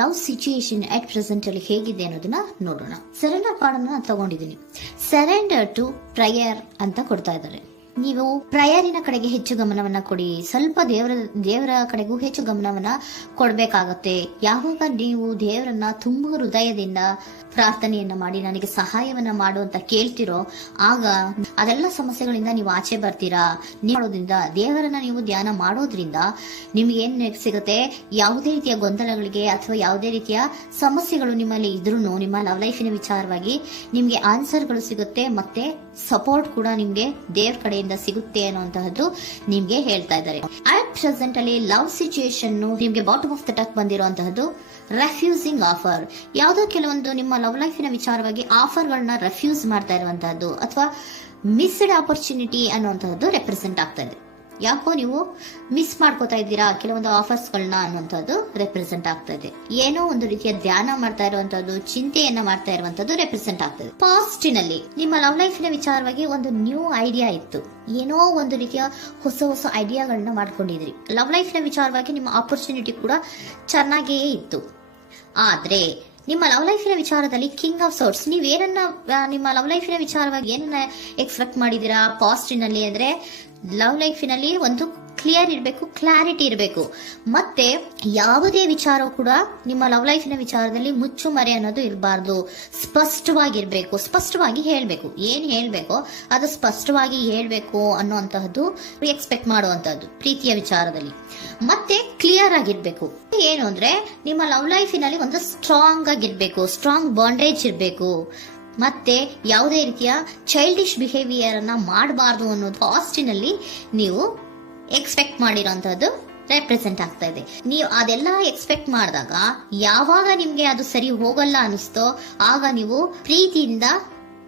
Love situation at present ಅಲ್ಲಿ ಹೇಗಿದೆ ಅನ್ನೋದನ್ನ ನೋಡೋಣ. ಸರೆಂಡರ್ ಕಾರ್ಡ್ ಅನ್ನ ತಗೊಂಡಿದ್ದೀನಿ. ಸರೆಂಡರ್ ಟು ಪ್ರಯರ್ ಅಂತ ಕೊಡ್ತಾ ಇದ್ದಾರೆ. ನೀವು ಪ್ರಯರಿನ ಕಡೆಗೆ ಹೆಚ್ಚು ಗಮನವನ್ನ ಕೊಡಿ, ಸ್ವಲ್ಪ ದೇವರ ಕಡೆಗೂ ಹೆಚ್ಚು ಗಮನವನ್ನ ಕೊಡ್ಬೇಕಾಗತ್ತೆ. ಯಾವಾಗ ನೀವು ದೇವರನ್ನ ತುಂಬಾ ಹೃದಯದಿಂದ ಪ್ರಾರ್ಥನೆಯನ್ನ ಮಾಡಿ ನನಗೆ ಸಹಾಯವನ್ನ ಮಾಡು ಅಂತ ಕೇಳ್ತಿರೋ, ಆಗ ಅದೆಲ್ಲ ಸಮಸ್ಯೆಗಳಿಂದ ನೀವು ಆಚೆ ಬರ್ತೀರಾ. ಮಾಡೋದ್ರಿಂದ, ದೇವರನ್ನ ನೀವು ಧ್ಯಾನ ಮಾಡೋದ್ರಿಂದ ನಿಮ್ಗೆ ಏನ್ ಸಿಗುತ್ತೆ, ಯಾವುದೇ ರೀತಿಯ ಗೊಂದಲಗಳಿಗೆ ಅಥವಾ ಯಾವುದೇ ರೀತಿಯ ಸಮಸ್ಯೆಗಳು ನಿಮ್ಮಲ್ಲಿ ಇದ್ರೂ ನಿಮ್ಮ ಲವ್ ಲೈಫಿನ ವಿಚಾರವಾಗಿ ನಿಮ್ಗೆ ಆನ್ಸರ್ಗಳು ಸಿಗುತ್ತೆ, ಮತ್ತೆ ಸಪೋರ್ಟ್ ಕೂಡ ನಿಮ್ಗೆ ದೇವ್ರ ಕಡೆಯಿಂದ ಸಿಗುತ್ತೆ ಅನ್ನುವಂತಹದ್ದು ನಿಮ್ಗೆ ಹೇಳ್ತಾ ಇದ್ದಾರೆ. ಅಟ್ ಪ್ರೆಸೆಂಟ್ ಅಲ್ಲಿ ಲವ್ ಸಿಚುಯೇಷನ್ ನಿಮ್ಗೆ ಬಾಟಮ್ ಆಫ್ ದ ಟಕ್ ಬಂದಿರುವಂತಹದ್ದು ರೆಫ್ಯೂಸಿಂಗ್ ಆಫರ್. ಯಾವುದೋ ಕೆಲವೊಂದು ನಿಮ್ಮ ಲವ್ ಲೈಫಿನ ವಿಚಾರವಾಗಿ ಆಫರ್ ಗಳನ್ನ ರೆಫ್ಯೂಸ್ ಮಾಡ್ತಾ ಇರುವಂತಹದ್ದು ಅಥವಾ ಮಿಸ್ಡ್ ಆಪರ್ಚುನಿಟಿ ಅನ್ನುವಂತಹದ್ದು ರೆಪ್ರೆಸೆಂಟ್ ಆಗ್ತಾ ಇದೆ. ಯಾಕೋ ನೀವು ಮಿಸ್ ಮಾಡ್ಕೋತಾ ಇದ್ದೀರಾ ಕೆಲವೊಂದು ಆಫರ್ಸ್ ಗಳನ್ನ ಅನ್ನುವಂಥದ್ದು ರೆಪ್ರೆಸೆಂಟ್ ಆಗ್ತಾ ಇದೆ. ಏನೋ ಒಂದು ರೀತಿಯ ಧ್ಯಾನ ಮಾಡ್ತಾ ಇರುವಂತದ್ದು, ಚಿಂತೆಯನ್ನ ಮಾಡ್ತಾ ಇರುವಂತದ್ದು ರೆಪ್ರೆಸೆಂಟ್ ಆಗ್ತದೆ. ಪಾಸ್ಟಿನಲ್ಲಿ ನಿಮ್ಮ ಲವ್ ಲೈಫಿನ ವಿಚಾರವಾಗಿ ಒಂದು ನ್ಯೂ ಐಡಿಯಾ ಇತ್ತು, ಏನೋ ಒಂದು ರೀತಿಯ ಹೊಸ ಐಡಿಯಾಗಳನ್ನ ಮಾಡ್ಕೊಂಡಿದ್ರಿ. ಲವ್ ಲೈಫಿನ ವಿಚಾರವಾಗಿ ನಿಮ್ಮ ಆಪರ್ಚುನಿಟಿ ಕೂಡ ಚೆನ್ನಾಗಿಯೇ ಇತ್ತು. ಆದ್ರೆ ನಿಮ್ಮ ಲವ್ ಲೈಫಿನ ವಿಚಾರದಲ್ಲಿ ಕಿಂಗ್ ಆಫ್ ಸೋರ್ಟ್ಸ್, ನೀವೇನನ್ನ ನಿಮ್ಮ ಲವ್ ಲೈಫಿನ ವಿಚಾರವಾಗಿ ಏನನ್ನ ಎಕ್ಸ್ಪೆಕ್ಟ್ ಮಾಡಿದೀರಾ ಪಾಸ್ಟಿನಲ್ಲಿ ಅಂದ್ರೆ, ಲವ್ ಲೈಫಿನಲ್ಲಿ ಒಂದು ಕ್ಲಿಯರ್ ಇರಬೇಕು, ಕ್ಲಾರಿಟಿ ಇರಬೇಕು, ಮತ್ತೆ ಯಾವುದೇ ವಿಚಾರ ಕೂಡ ನಿಮ್ಮ ಲವ್ ಲೈಫಿನ ವಿಚಾರದಲ್ಲಿ ಮುಚ್ಚು ಮರೆ ಅನ್ನೋದು ಇರಬಾರ್ದು. ಸ್ಪಷ್ಟವಾಗಿರ್ಬೇಕು, ಸ್ಪಷ್ಟವಾಗಿ ಹೇಳ್ಬೇಕು, ಏನ್ ಹೇಳ್ಬೇಕೋ ಅದು ಸ್ಪಷ್ಟವಾಗಿ ಹೇಳ್ಬೇಕು ಅನ್ನುವಂತಹದ್ದು ಎಕ್ಸ್ಪೆಕ್ಟ್ ಮಾಡುವಂತಹದ್ದು ಪ್ರೀತಿಯ ವಿಚಾರದಲ್ಲಿ. ಮತ್ತೆ ಕ್ಲಿಯರ್ ಆಗಿರ್ಬೇಕು. ಏನು ಅಂದ್ರೆ ನಿಮ್ಮ ಲವ್ ಲೈಫಿನಲ್ಲಿ ಒಂದು ಸ್ಟ್ರಾಂಗ್ ಆಗಿರ್ಬೇಕು, ಸ್ಟ್ರಾಂಗ್ ಬಾಂಡೇಜ್ ಇರಬೇಕು. ಮತ್ತೆ ಯಾವುದೇ ರೀತಿಯ ಚೈಲ್ಡಿಶ್ ಬಿಹೇವಿಯರ್ ಅನ್ನ ಮಾಡಬಾರ್ದು ಅನ್ನೋದು ಪಾಸ್ಟಿನಲ್ಲಿ ನೀವು ಎಕ್ಸ್ಪೆಕ್ಟ್ ಮಾಡಿರೋಂಥದ್ದು ರೆಪ್ರೆಸೆಂಟ್ ಆಗ್ತಾ ಇದೆ. ನೀವು ಅದೆಲ್ಲ ಎಕ್ಸ್ಪೆಕ್ಟ್ ಮಾಡಿದಾಗ ಯಾವಾಗ ನಿಮ್ಗೆ ಅದು ಸರಿ ಹೋಗಲ್ಲ ಅನಿಸ್ತೋ ಆಗ ನೀವು ಪ್ರೀತಿಯಿಂದ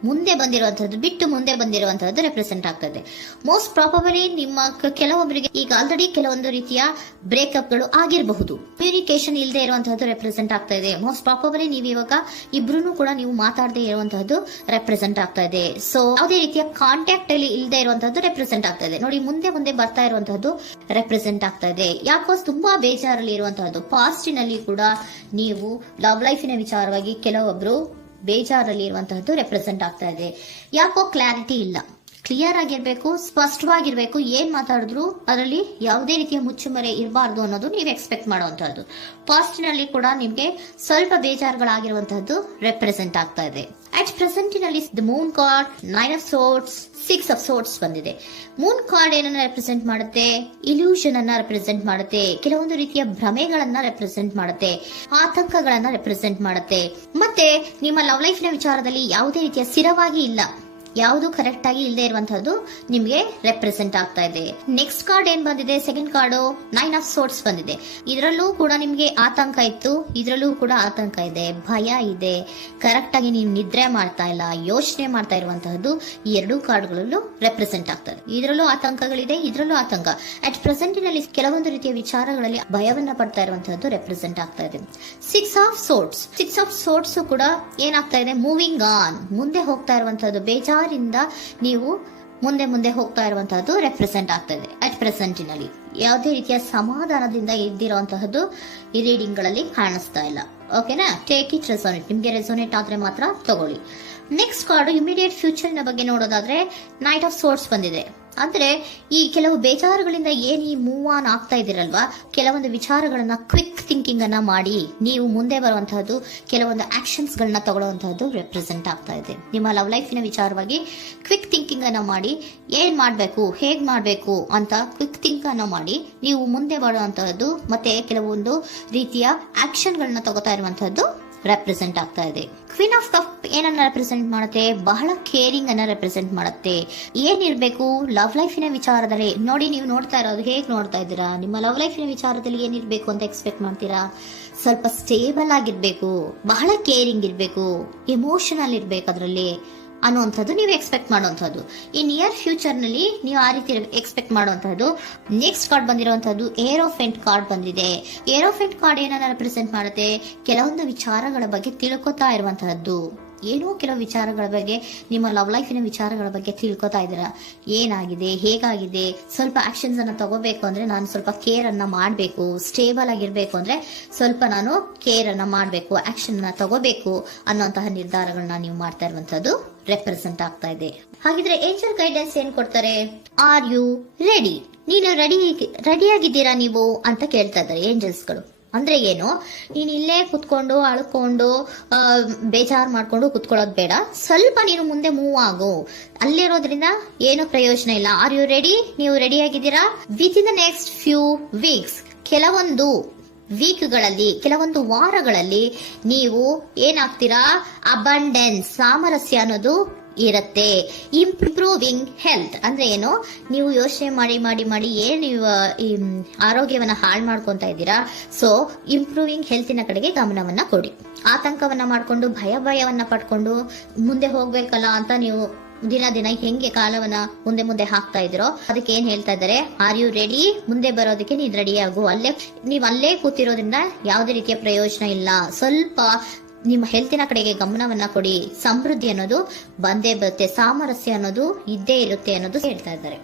ಮುಂದೆ ಬಂದಿರುವಂತಹದ್ದು ಬಿಟ್ಟು ಮುಂದೆ ಬಂದಿರುವಂತಹದ್ದು ರೆಪ್ರೆಸೆಂಟ್ ಆಗ್ತದೆ. ಮೋಸ್ಟ್ ಪ್ರಾಬಬಲಿ ನಿಮ್ಮ ಕೆಲವೊಬ್ಬರಿಗೆ ಈಗ ಆಲ್ರೆಡಿ ಕೆಲವೊಂದು ರೀತಿಯ ಬ್ರೇಕಪ್ ಗಳು ಆಗಿರಬಹುದು, ಕಮ್ಯುನಿಕೇಶನ್ ಇಲ್ಲದೆ ಇರುವಂತಹದ್ದು ರೆಪ್ರೆಸೆಂಟ್ ಆಗ್ತಾ ಇದೆ. ಮೋಸ್ಟ್ ಪ್ರಾಬಬಲಿ ನೀವು ಇವಾಗ ಇಬ್ರು ಕೂಡ ನೀವು ಮಾತಾಡದೆ ಇರುವಂತಹದ್ದು ರೆಪ್ರೆಸೆಂಟ್ ಆಗ್ತಾ ಇದೆ. ಸೊ ಯಾವುದೇ ರೀತಿಯ ಕಾಂಟ್ಯಾಕ್ಟ್ ಅಲ್ಲಿ ಇಲ್ಲದೆ ಇರುವಂತಹದ್ದು ರೆಪ್ರೆಸೆಂಟ್ ಆಗ್ತಾ ಇದೆ. ನೋಡಿ, ಮುಂದೆ ಬರ್ತಾ ಇರುವಂತಹದ್ದು ರೆಪ್ರೆಸೆಂಟ್ ಆಗ್ತಾ ಇದೆ. ಯಾಕೋ ತುಂಬಾ ಬೇಜಾರಲ್ಲಿ ಇರುವಂತಹದ್ದು. ಪಾಸ್ಟಿನಲ್ಲಿ ಕೂಡ ನೀವು ಲವ್ ಲೈಫಿನ ವಿಚಾರವಾಗಿ ಕೆಲವೊಬ್ರು ಬೇಜಾರಲ್ಲಿ ಇರುವಂತಹದ್ದು ರೆಪ್ರೆಸೆಂಟ್ ಆಗ್ತಾ ಇದೆ. ಯಾಕೋ ಕ್ಲಾರಿಟಿ ಇಲ್ಲ, ಕ್ಲಿಯರ್ ಆಗಿರ್ಬೇಕು, ಸ್ಪಷ್ಟವಾಗಿರ್ಬೇಕು. ಏನ್ ಮಾತಾಡಿದ್ರು ಅದರಲ್ಲಿ ಯಾವುದೇ ರೀತಿಯ ಮುಚ್ಚುಮರೆ ಇರಬಾರ್ದು ಅನ್ನೋದು ನೀವು ಎಕ್ಸ್ಪೆಕ್ಟ್ ಮಾಡುವಂತಹದ್ದು. ಪಾಸ್ಟಿನಲ್ಲಿ ಕೂಡ ನಿಮ್ಗೆ ಸ್ವಲ್ಪ ಬೇಜಾರುಗಳಾಗಿರುವಂತಹದ್ದು ರೆಪ್ರೆಸೆಂಟ್ ಆಗ್ತಾ ಇದೆ. ಅಟ್ ಪ್ರೆಸೆಂಟಿನಲ್ಲಿ the moon card, 9 of sorts, 6 of sorts ಬಂದಿದೆ. ಮೂನ್ ಕಾರ್ಡ್ ಏನನ್ನ ರೆಪ್ರೆಸೆಂಟ್ ಮಾಡುತ್ತೆ? ಇಲ್ಯೂಷನ್ ಅನ್ನ ರೆಪ್ರೆಸೆಂಟ್ ಮಾಡುತ್ತೆ, ಕೆಲವೊಂದು ರೀತಿಯ ಭ್ರಮೆಗಳನ್ನ ರೆಪ್ರೆಸೆಂಟ್ ಮಾಡುತ್ತೆ, ಆತಂಕಗಳನ್ನ ರೆಪ್ರೆಸೆಂಟ್ ಮಾಡುತ್ತೆ. ಮತ್ತೆ ನಿಮ್ಮ ಲವ್ ಲೈಫ್ ನ ವಿಚಾರದಲ್ಲಿ ಯಾವುದೇ ರೀತಿಯ ಸ್ಥಿರವಾಗಿ ಇಲ್ಲ, ಯಾವುದು ಕರೆಕ್ಟ್ ಆಗಿ ಇಲ್ಲದೆ ಇರುವಂತಹದ್ದು ನಿಮ್ಗೆ ರೆಪ್ರೆಸೆಂಟ್ ಆಗ್ತಾ ಇದೆ. ನೆಕ್ಸ್ಟ್ ಕಾರ್ಡ್ ಏನ್ ಬಂದಿದೆ? ಸೆಕೆಂಡ್ ಕಾರ್ಡ್ 9 ಆಫ್ ಸೋರ್ಟ್ಸ್ ಬಂದಿದೆ. ಇದರಲ್ಲೂ ಕೂಡ ನಿಮ್ಗೆ ಆತಂಕ ಇತ್ತು, ಇದರಲ್ಲೂ ಕೂಡ ಆತಂಕ ಇದೆ, ಭಯ ಇದೆ, ಕರೆಕ್ಟ್ ಆಗಿ ನೀವು ನಿದ್ರೆ ಮಾಡ್ತಾ ಇಲ್ಲ, ಯೋಚನೆ ಮಾಡ್ತಾ ಇರುವಂತಹದ್ದು ಈ ಎರಡೂ ಕಾರ್ಡ್ಗಳಲ್ಲೂ ರೆಪ್ರೆಸೆಂಟ್ ಆಗ್ತದೆ. ಇದರಲ್ಲೂ ಆತಂಕಗಳಿದೆ, ಇದರಲ್ಲೂ ಆತಂಕ. ಅಟ್ ಪ್ರೆಸೆಂಟಿನಲ್ಲಿ ಕೆಲವೊಂದು ರೀತಿಯ ವಿಚಾರಗಳಲ್ಲಿ ಭಯವನ್ನ ಪಡ್ತಾ ಇರುವಂತಹದ್ದು ರೆಪ್ರೆಸೆಂಟ್ ಆಗ್ತಾ ಇದೆ. 6 ಆಫ್ ಸೋರ್ಟ್ಸ್ ಕೂಡ ಏನಾಗ್ತಾ ಇದೆ? ಮೂವಿಂಗ್ ಆನ್, ಮುಂದೆ ಹೋಗ್ತಾ ಇರುವಂತಹದ್ದು, ಬೇಜಾರಿಂದ ನೀವು ಮುಂದೆ ಹೋಗ್ತಾ ಇರುವಂತಹದ್ದು ರೆಪ್ರೆಸೆಂಟ್ ಆಗ್ತಾ ಇದೆ. ಅಟ್ ಪ್ರೆಸೆಂಟಿನಲ್ಲಿ ಯಾವುದೇ ರೀತಿಯ ಸಮಾಧಾನದಿಂದ ಇದ್ದಿರುವಂತಹದ್ದು ಈ ರೀಡಿಂಗ್ ಗಳಲ್ಲಿ ಕಾಣಿಸ್ತಾ ಇಲ್ಲ. ಓಕೆನಾ? ಟೇಕ್ ಇಟ್ ರೆಸೋನೇಟ್, ನಿಮ್ಗೆ ರೆಸೋನೇಟ್ ಆದ್ರೆ ಮಾತ್ರ ತಗೊಳ್ಳಿ. ನೆಕ್ಸ್ಟ್ ಕಾರ್ಡ್ ಇಮಿಡಿಯೇಟ್ ಫ್ಯೂಚರ್ ನ ಬಗ್ಗೆ ನೋಡೋದಾದ್ರೆ ನೈಟ್ ಆಫ್ ಸೋರ್ಟ್ಸ್ ಬಂದಿದೆ. ಅಂದ್ರೆ ಈ ಕೆಲವು ಬೇಜಾರುಗಳಿಂದ ಏನ್ ಈ ಮೂವ್ ಆನ್ ಆಗ್ತಾ ಇದ್ದೀರಲ್ವಾ, ಕೆಲವೊಂದು ವಿಚಾರಗಳನ್ನ ಕ್ವಿಕ್ ಥಿಂಕಿಂಗ್ ಅನ್ನ ಮಾಡಿ ನೀವು ಮುಂದೆ ಬರುವಂತಹದ್ದು, ಕೆಲವೊಂದು ಆಕ್ಷನ್ಸ್ ಗಳನ್ನ ತಗೊಳ್ಳುವಂತಹದ್ದು ರೆಪ್ರೆಸೆಂಟ್ ಆಗ್ತಾ ಇದೆ. ನಿಮ್ಮ ಲವ್ ಲೈಫಿನ ವಿಚಾರವಾಗಿ ಕ್ವಿಕ್ ಥಿಂಕಿಂಗ್ ಅನ್ನ ಮಾಡಿ ಏನ್ ಮಾಡ್ಬೇಕು, ಹೇಗ್ ಮಾಡ್ಬೇಕು ಅಂತ ಕ್ವಿಕ್ ಥಿಂಕ್ ಅನ್ನ ಮಾಡಿ ನೀವು ಮುಂದೆ ಬರುವಂತಹದ್ದು, ಮತ್ತೆ ಕೆಲವೊಂದು ರೀತಿಯ ಆಕ್ಷನ್ ಗಳನ್ನ ತಗೋತಾ ಇರುವಂತಹದ್ದು ರೆಪ್ರೆಸೆಂಟ್ ಆಗ್ತಾ ಇದೆ. ಕ್ವೀನ್ ಆಫ್ ಕಪ್ ಏನನ್ನ ರೆಪ್ರೆಸೆಂಟ್ ಮಾಡುತ್ತೆ? ಬಹಳ ಕೇರಿಂಗ್ ಅನ್ನ ರೆಪ್ರೆಸೆಂಟ್ ಮಾಡುತ್ತೆ. ಏನಿರ್ಬೇಕು ಲವ್ ಲೈಫಿನ ವಿಚಾರದಲ್ಲಿ? ನೋಡಿ, ನೀವು ನೋಡ್ತಾ ಇರೋದು ಹೇಗ್ ನೋಡ್ತಾ ಇದ್ದೀರಾ? ನಿಮ್ಮ ಲವ್ ಲೈಫಿನ ವಿಚಾರದಲ್ಲಿ ಏನಿರ್ಬೇಕು ಅಂತ ಎಕ್ಸ್ಪೆಕ್ಟ್ ಮಾಡ್ತೀರಾ? ಸ್ವಲ್ಪ ಸ್ಟೇಬಲ್ ಆಗಿರ್ಬೇಕು, ಬಹಳ ಕೇರಿಂಗ್ ಇರ್ಬೇಕು, ಎಮೋಷನಲ್ ಇರ್ಬೇಕು ಅದರಲ್ಲಿ ಅನ್ನುವಂಥದ್ದು ನೀವು ಎಕ್ಸ್ಪೆಕ್ಟ್ ಮಾಡುವಂಥದ್ದು. ಈ ನಿಯರ್ ಫ್ಯೂಚರ್ ನಲ್ಲಿ ನೀವು ಆ ರೀತಿ ಎಕ್ಸ್ಪೆಕ್ಟ್ ಮಾಡುವಂತಹದ್ದು. ನೆಕ್ಸ್ಟ್ ಕಾರ್ಡ್ ಬಂದಿರುವಂತಹದ್ದು ಏರೋಫೆಂಟ್ ಕಾರ್ಡ್ ಬಂದಿದೆ. ಏರೋಫೆಂಟ್ ಕಾರ್ಡ್ ಏನನ್ನ ರೆಪ್ರೆಸೆಂಟ್ ಮಾಡುತ್ತೆ? ಕೆಲವೊಂದು ವಿಚಾರಗಳ ಬಗ್ಗೆ ತಿಳ್ಕೊತಾ ಇರುವಂತಹದ್ದು, ಏನೋ ಕೆಲವು ವಿಚಾರಗಳ ಬಗ್ಗೆ, ನಿಮ್ಮ ಲವ್ ಲೈಫಿನ ವಿಚಾರಗಳ ಬಗ್ಗೆ ತಿಳ್ಕೊತಾ ಇದ್ದೀರಾ. ಏನಾಗಿದೆ, ಹೇಗಾಗಿದೆ, ಸ್ವಲ್ಪ ಆಕ್ಷನ್ಸ್ ಅನ್ನ ತಗೋಬೇಕು ಅಂದ್ರೆ ನಾನು ಸ್ವಲ್ಪ ಕೇರ್ ಅನ್ನ ಮಾಡಬೇಕು, ಸ್ಟೇಬಲ್ ಆಗಿರ್ಬೇಕು ಅಂದ್ರೆ ಸ್ವಲ್ಪ ನಾನು ಕೇರ್ ಅನ್ನ ಮಾಡಬೇಕು, ಆಕ್ಷನ್ ಅನ್ನ ತಗೋಬೇಕು ಅನ್ನುವಂತಹ ನಿರ್ಧಾರಗಳನ್ನ ನೀವು ಮಾಡ್ತಾ ಇರುವಂತದ್ದು ರೆಪ್ರೆಸೆಂಟ್ ಆಗ್ತಾ ಇದೆ. ಹಾಗಿದ್ರೆ ಏಂಜಲ್ ಗೈಡೆನ್ಸ್ ಏನ್ ಕೊಡ್ತಾರೆ? Are you ready? ನೀನು ರೆಡಿಯಾಗಿದ್ದೀರಾ ನೀವು ಅಂತ ಕೇಳ್ತಾ ಇದ್ದಾರೆ ಏಂಜಲ್ಸ್ಗಳು. ಅಂದ್ರೆ ಏನು, ನೀನ್ ಇಲ್ಲೇ ಕುತ್ಕೊಂಡು ಅಳ್ಕೊಂಡು ಬೇಜಾರ್ ಮಾಡ್ಕೊಂಡು ಕುತ್ಕೊಳ್ಳೋದು ಬೇಡ, ಸ್ವಲ್ಪ ನೀನು ಮುಂದೆ ಮೂವ್ ಆಗು. ಅಲ್ಲಿರೋದ್ರಿಂದ ಏನು ಪ್ರಯೋಜನ ಇಲ್ಲ. Are you ready? ನೀವು ರೆಡಿ ಆಗಿದ್ದೀರಾ? With in the next few weeks, ಕೆಲವೊಂದು ವೀಕ್ಗಳಲ್ಲಿ, ಕೆಲವೊಂದು ವಾರಗಳಲ್ಲಿ ನೀವು ಏನಾಗ್ತೀರಾ? ಅಬಂಡೆನ್ಸ್, ಸಾಮರಸ್ಯ ಅನ್ನೋದು ಇರುತ್ತೆ. ಇಂಪ್ರೂವಿಂಗ್ ಹೆಲ್ತ್ ಅಂದ್ರೆ ಏನು, ನೀವು ಯೋಚನೆ ಮಾಡಿ ಮಾಡಿ ಮಾಡಿ ಏನು ನೀವು ಈ ಆರೋಗ್ಯವನ್ನ ಹಾಳು ಮಾಡ್ಕೊಂತ ಇದ್ದೀರಾ. ಸೊ ಇಂಪ್ರೂವಿಂಗ್ ಹೆಲ್ತಿನ ಕಡೆಗೆ ಗಮನವನ್ನ ಕೊಡಿ. ಆತಂಕವನ್ನ ಮಾಡ್ಕೊಂಡು ಭಯವನ್ನ ಪಡ್ಕೊಂಡು ಮುಂದೆ ಹೋಗ್ಬೇಕಲ್ಲ ಅಂತ ನೀವು ದಿನ ಹೆಂಗೆ ಕಾಲವನ್ನ ಮುಂದೆ ಹಾಕ್ತಾ ಇದ್ರೋ, ಅದಕ್ಕೆ ಏನ್ ಹೇಳ್ತಾ ಇದ್ದಾರೆ? Are you ready? ಮುಂದೆ ಬರೋದಕ್ಕೆ ನೀನ್ ರೆಡಿ ಆಗು. ನೀವ್ ಅಲ್ಲೇ ಕೂತಿರೋದ್ರಿಂದ ಯಾವುದೇ ರೀತಿಯ ಪ್ರಯೋಜನ ಇಲ್ಲ. ಸ್ವಲ್ಪ ನಿಮ್ಮ ಹೆಲ್ತಿನ ಕಡೆಗೆ ಗಮನವನ್ನ ಕೊಡಿ. ಸಮೃದ್ಧಿ ಅನ್ನೋದು ಬಂದೇ ಬರುತ್ತೆ, ಸಾಮರಸ್ಯ ಅನ್ನೋದು ಇದ್ದೇ ಇರುತ್ತೆ ಅನ್ನೋದು ಹೇಳ್ತಾ ಇದ್ದಾರೆ.